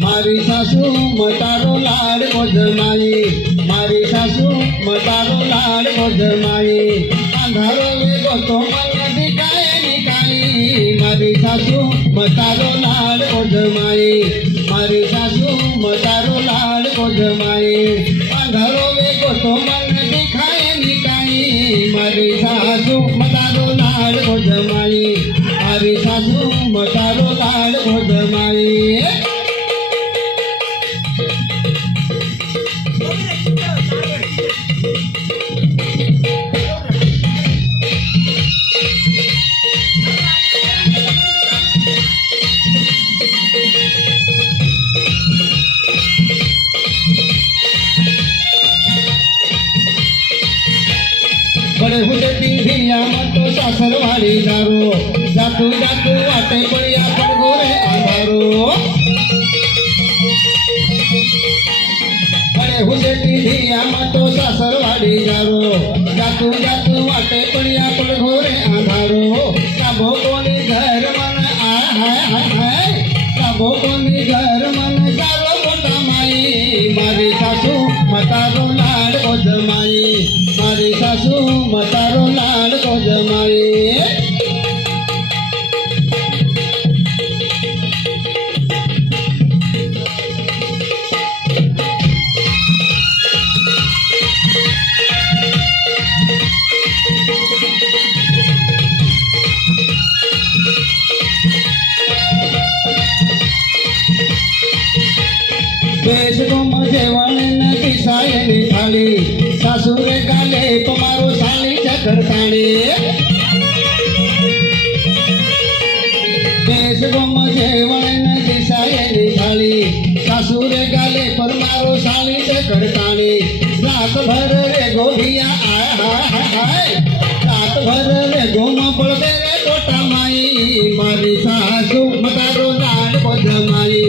मारी सासू मतारो लाड गोजमाई, मारी सासू मतारो लाड गोजमाई, अंधारो वेगो तो मन दिखाए निकाई। मारी सासू मतारो लाड गोजमाई, मारी सासू मतारो लाड गोजमाई, अंधारो वेगो तो मन दिखाए निकाई। मारी सासू मतारो लाड गोजमाई, मारी सासू मतारो लाड गोजमाई। बड़े हुदे पिंधिया मतो सासरवाड़ी दारो, जातू जातू वाटे पड़िया पड़गोरे अंधारो। बड़े हुदे पिंधिया मतो सासरवाड़ी दारो, जातू जातू वाटे पड़िया पड़गोरे अंधारो। काबो कोनी घर मन आय हाय हाय हाय, काबो कोनी घर मन सारो मोटा माई। मारी सासू मतारो लाड गोजमाई, मारी सासू मतारो लाड गोजमाई। देश गुम जेवण न दिसायनी थाली, सासुरे गाले पमारो साली चकरताणी। देश गुम जेवण न दिसायनी थाली, सासुरे गाले पमारो साली चकरताणी। रात भर रे गोभिया आय हाय हाय हाय, रात भर रे गोम पड़बे रे टोटा माई। मारी सासू मतारो लाड गोजमाई,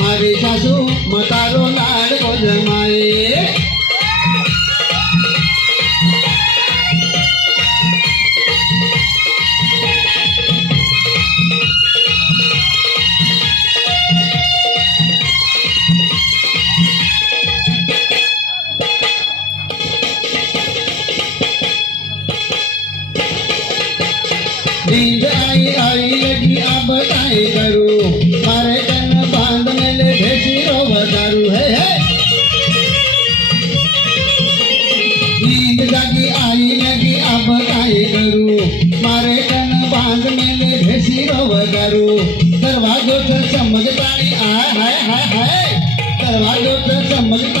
मारी सासू मतारो लाड गोजमाई। नींद आई आई लगी अब काय करूं, मारे तन बांध मेले भेसी रो बदारू है। नींद जागी आई लगी अब काय करूं, मारे तन बांध मेले भेसी रो बदारू। दरवाजो से समझदारी आय हाय हाय हाय, दरवाजो से समझदारी